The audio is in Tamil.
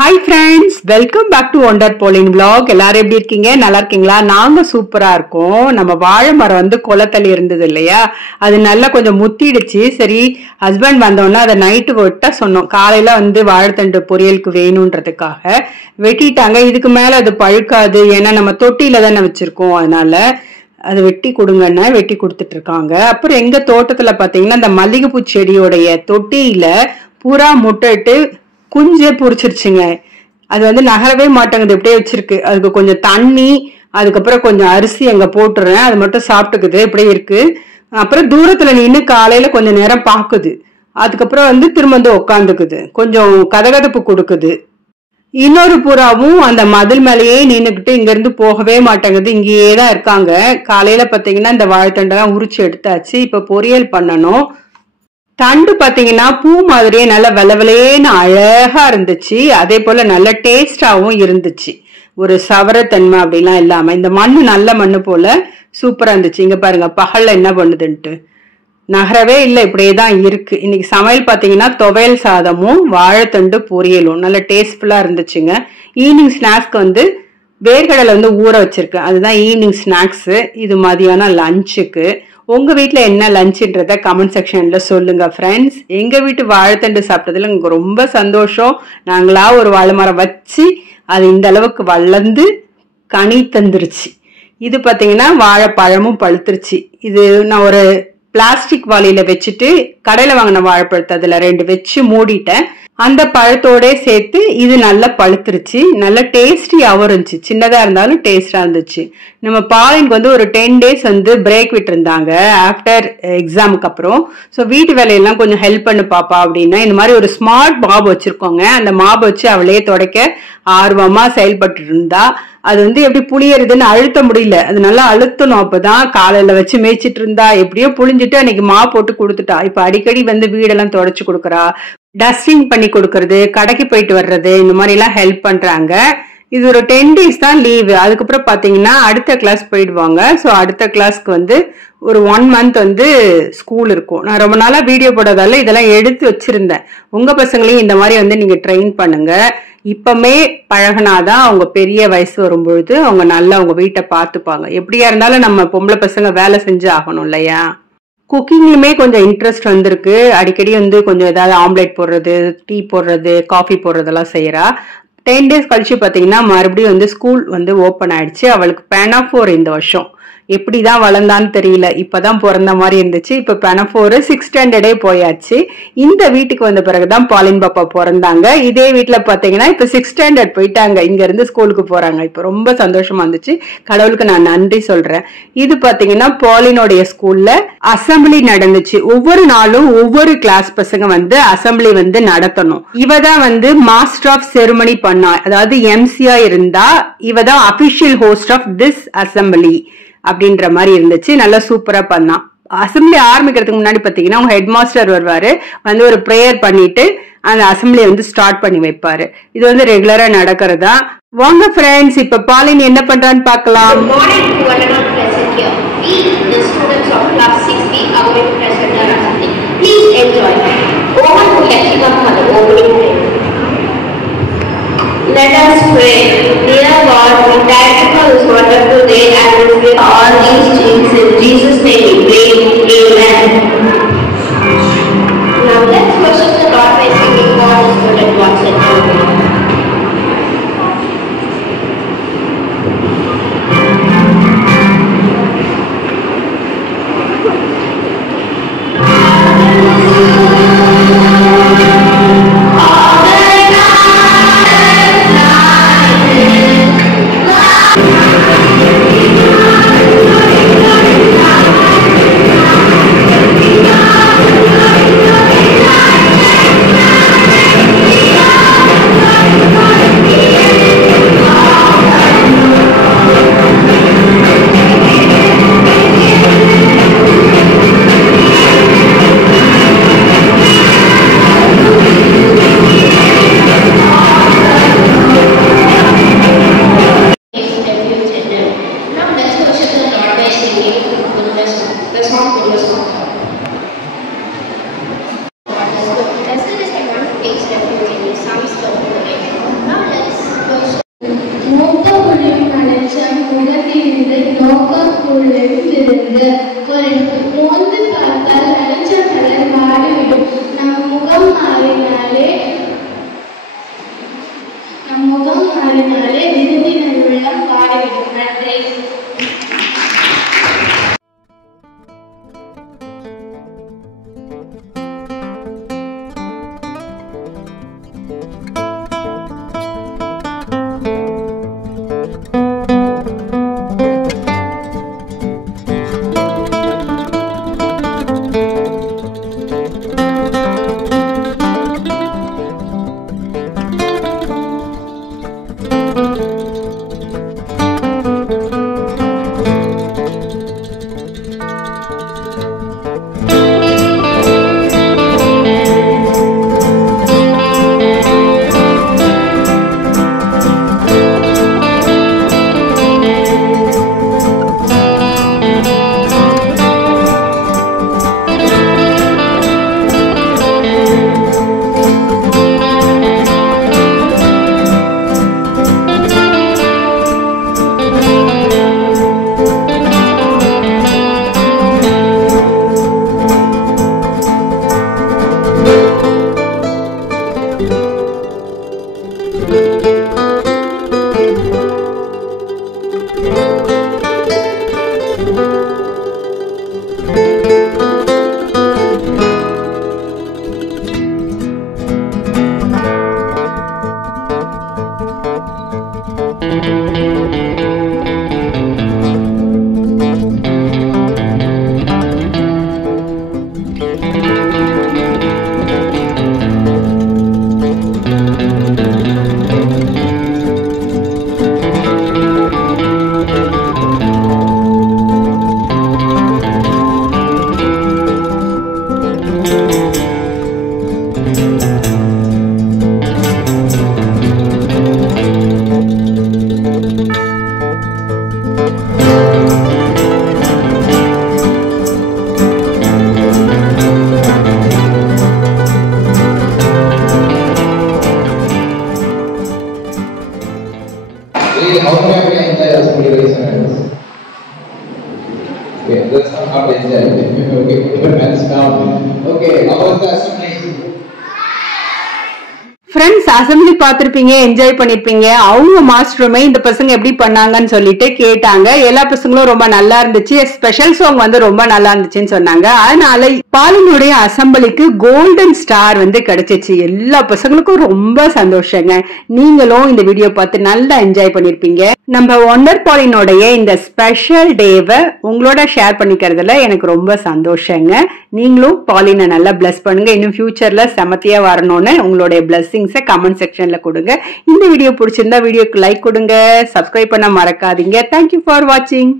Hi friends, welcome back to Wonder Pauline vlog. எல்லாரும் எப்படி இருக்கீங்க? நல்லா இருக்கீங்களா? நாங்க சூப்பரா இருக்கோம். நம்ம வாழை மரம் வந்து கொலத்தள்ளி இருந்தது இல்லையா? அது நல்லா கொஞ்சம் முத்திடுச்சு. சரி, ஹஸ்பண்ட் வந்தோன்னா அதை நைட்டு வெட்ட சொன்னோம். காலையில வந்து வாழைத்தண்டு பொரியலுக்கு வேணும்ன்றதுக்காக வெட்டிட்டாங்க. இதுக்கு மேல அது பழுக்காது, ஏன்னா நம்ம தொட்டியில தானே வச்சிருக்கோம். அதனால அது வெட்டி கொடுங்கன்னா வெட்டி கொடுத்துட்டு இருக்காங்க. அப்புறம் எங்க தோட்டத்துல பாத்தீங்கன்னா இந்த மல்லிகைப்பூ செடியோடைய தொட்டியில பூரா முட்டைட்டு குஞ்சே பொரிச்சிருச்சுங்க. அது வந்து நகரவே மாட்டேங்குது, இப்படியே வச்சிருக்கு. அதுக்கு கொஞ்சம் தண்ணி, அதுக்கப்புறம் கொஞ்சம் அரிசி அங்க போட்டுறேன், அது மட்டும் சாப்பிட்டுக்குது, இப்படியே இருக்கு. அப்புறம் தூரத்துல நின்று காலையில கொஞ்சம் நேரம் பாக்குது, அதுக்கப்புறம் வந்து திரும்ப வந்து உக்காந்துக்குது, கொஞ்சம் கதகதப்பு கொடுக்குது. இன்னொரு புறாவும் அந்த மதில் மேலேயே நின்றுக்கிட்டு இங்க இருந்து போகவே மாட்டேங்குது, இங்கேயே தான் இருக்காங்க. காலையில பாத்தீங்கன்னா இந்த வாழைத்தண்டெல்லாம் உரிச்சு எடுத்தாச்சு. இப்ப பொரியல் பண்ணணும். தண்டு பாத்தீங்கன்னா பூ மாதிரியே நல்ல வெள்ளவெளேன்னு அழகா இருந்துச்சு. அதே போல நல்ல டேஸ்டாவும் இருந்துச்சு. ஒரு சவரத்தன்மை அப்படிலாம் இல்லாம இந்த மண்ணு நல்ல மண்ணு போல சூப்பரா இருந்துச்சு. இங்க பாருங்க பகல்ல என்ன பண்ணுதுன்ட்டு, நகரவே இல்லை, இப்படியேதான் இருக்கு. இன்னைக்கு சமையல் பாத்தீங்கன்னா துவையல் சாதமும் வாழைத்தண்டு பொரியலும் நல்ல டேஸ்ட்ஃபுல்லா இருந்துச்சுங்க. ஈவினிங் ஸ்நாக்ஸ்க்கு வந்து வேர்க்கடலை வந்து ஊற வச்சிருக்கேன், அதுதான் ஈவினிங் ஸ்நாக்ஸ். இது மதியானம் லஞ்சுக்கு. உங்க வீட்டுல என்ன லஞ்சுன்றத கமெண்ட் செக்ஷன்ல சொல்லுங்க ஃப்ரெண்ட்ஸ். எங்க வீட்டு வாழைத்தண்டு சாப்பிட்டதுல எனக்கு ரொம்ப சந்தோஷம். நாங்களா ஒரு வாழை மரம் வச்சு அது இந்த அளவுக்கு வளர்ந்து கனி தந்துருச்சு. இது பாத்தீங்கன்னா வாழைப்பழமும் பழுத்துருச்சு. இது நான் ஒரு பிளாஸ்டிக் வாளியில வச்சுட்டு கடையில வாங்கின வாழைப்பழத்தை அதுல 2 வச்சு மூடிட்டேன். அந்த பழத்தோட சேர்த்து இது நல்லா பழுத்துருச்சு. நல்ல டேஸ்டியாவும் இருந்துச்சு, சின்னதா இருந்தாலும் டேஸ்டா இருந்துச்சு. நம்ம பாலினுக்கு வந்து ஒரு 10 days வந்து பிரேக் விட்டு இருந்தாங்க ஆஃப்டர் எக்ஸாமுக்கு அப்புறம். ஸோ வீட்டு வேலையெல்லாம் கொஞ்சம் ஹெல்ப் பண்ணு பாப்பா அப்படின்னா இந்த மாதிரி ஒரு ஸ்மார்ட் மாப் வச்சிருக்கோங்க. அந்த மாப் வச்சு அவளே துடைக்க ஆர்வமா செயல்பட்டு இருந்தா. அது வந்து எப்படி புளியறதுன்னு அழுத்த முடியல, அது நல்லா அழுத்தணும். அப்பதான் காலையில வச்சு மேய்ச்சிட்டு இருந்தா எப்படியோ புளிஞ்சிட்டு அன்னைக்கு மா போட்டு கொடுத்துட்டா. இப்ப அடிக்கடி வந்து வீடெல்லாம் தொடச்சு கொடுக்குறா, டஸ்டிங் பண்ணி கொடுக்கறது, கடைக்கு போயிட்டு வர்றது, இந்த மாதிரி எல்லாம் ஹெல்ப் பண்றாங்க. இது ஒரு 10 days தான் லீவு. அதுக்கப்புறம் பாத்தீங்கன்னா அடுத்த கிளாஸ் போயிடுவாங்க. ஸோ அடுத்த கிளாஸ்க்கு வந்து ஒரு 1 month வந்து ஸ்கூல் இருக்கும். நான் ரொம்ப நாளா வீடியோ போடாதால இதெல்லாம் எடுத்து வச்சிருந்தேன். உங்க பசங்களையும் இந்த மாதிரி வந்து நீங்க ட்ரெயின் பண்ணுங்க. இப்பமே பழகினாதான் அவங்க பெரிய வயசு வரும்பொழுது அவங்க நல்லா அவங்க வீட்டை பார்த்துப்பாங்க. எப்படியா இருந்தாலும் நம்ம பொம்பளை பசங்க வேலை செஞ்சு ஆகணும் இல்லையா? குக்கிங்லுமே கொஞ்சம் இன்ட்ரெஸ்ட் வந்திருக்கு. அடிக்கடி வந்து கொஞ்சம் ஏதாவது ஆம்லேட் போடுறது, டீ போடுறது, காஃபி போடுறதெல்லாம் செய்யறா. 10 days கழிச்சு பாத்தீங்கன்னா மறுபடியும் வந்து ஸ்கூல் வந்து ஓப்பன் ஆயிடுச்சு. அவளுக்கு பெனாஃபோர் இந்த வருஷம். எப்படிதான் வளர்ந்தான்னு தெரியல, இப்பதான் பிறந்த மாதிரி இருந்துச்சு. இப்ப பெனாஃபோர் 6th standard போயாச்சு. இந்த வீட்டுக்கு வந்த பிறகுதான் பாலின் பாப்பா பிறந்தாங்க. இதே வீட்டுல பாத்தீங்கன்னா இப்ப 6th standard போயிட்டாங்க, இங்க இருந்து ஸ்கூலுக்கு போறாங்க. இப்ப ரொம்ப சந்தோஷமா இருந்துச்சு, கடவுளுக்கு நான் நன்றி சொல்றேன். இது பாத்தீங்கன்னா பாலினோடைய ஸ்கூல்ல அசம்பிளி நடந்துச்சு. ஒவ்வொரு நாளும் ஒவ்வொரு கிளாஸ் பசங்க வந்து அசம்பிளி வந்து நடத்தணும். இவதான் வந்து மாஸ்டர் ஆஃப் செரிமனி பண்ணா, அதாவது எம்சியா இருந்தா இவதான் official host of this assembly அப்படின்ற மாதிரி இருந்துச்சு. நல்லா சூப்பரா பண்ணா. அசம்பிளி ஆரம்பிக்கிறதுக்கு முன்னாடி பாத்தீங்கன்னா அவங்க ஹெட் மாஸ்டர் வருவாரு, வந்து ஒரு பிரேயர் பண்ணிட்டு அந்த அசம்பிளியை வந்து ஸ்டார்ட் பண்ணி வைப்பாரு. இது வந்து ரெகுலரா நடக்கிறதா. வாங்க ஃப்ரெண்ட்ஸ், இப்ப பாலின் என்ன பண்றான்னு பார்க்கலாம். Let us pray. Dear God, we thank you for this wonderful day and we give all these things in Jesus' name we pray. Amen. Now let's worship the Lord by singing God is good and God's good. முகம் அறிந்தாலே விருந்தினர் உள்ளம் பாடிவிடும். நன்றி. How can we enjoy assembly race? Okay, that's not how to enjoy. Okay, put your hands down. Okay, how was the assembly? Friends assembly பார்த்திருப்பீங்க, என்ஜாய் பண்ணிருப்பீங்க. அவங்க மாஸ்டருமே இந்த பசங்க எப்படி பண்ணாங்கன்னு சொல்லிட்டு கேட்டாங்க. எல்லா பசங்களும் ரொம்ப நல்லா இருந்துச்சு, ஸ்பெஷல் சாங் வந்து ரொம்ப நல்லா இருந்துச்சுன்னு சொன்னாங்க. அதனால பாலினுடைய அசம்பிளிக்கு கோல்டன் ஸ்டார் வந்து கிடைச்சிச்சு. எல்லா பசங்களுக்கும் ரொம்ப சந்தோஷங்க. நீங்களும் இந்த வீடியோ பார்த்து நல்லா என்ஜாய் பண்ணிருப்பீங்க. நம்ம ஒண்டர் பாலினுடைய இந்த ஸ்பெஷல் டேவை உங்களோட ஷேர் பண்ணிக்கிறதுல எனக்கு ரொம்ப சந்தோஷங்க. நீங்களும் பாலினை நல்லா பிளஸ் பண்ணுங்க. இன்னும் ஃபியூச்சர்ல செமத்தியா வரணும்னு உங்களுடைய பிளஸ்ஸிங்ஸை கமெண்ட் செக்ஷன்ல கொடுங்க. இந்த வீடியோ பிடிச்சிருந்தா வீடியோக்கு லைக் கொடுங்க, சப்ஸ்கிரைப் பண்ண மறக்காதீங்க. தேங்க்யூ ஃபார் வாட்சிங்.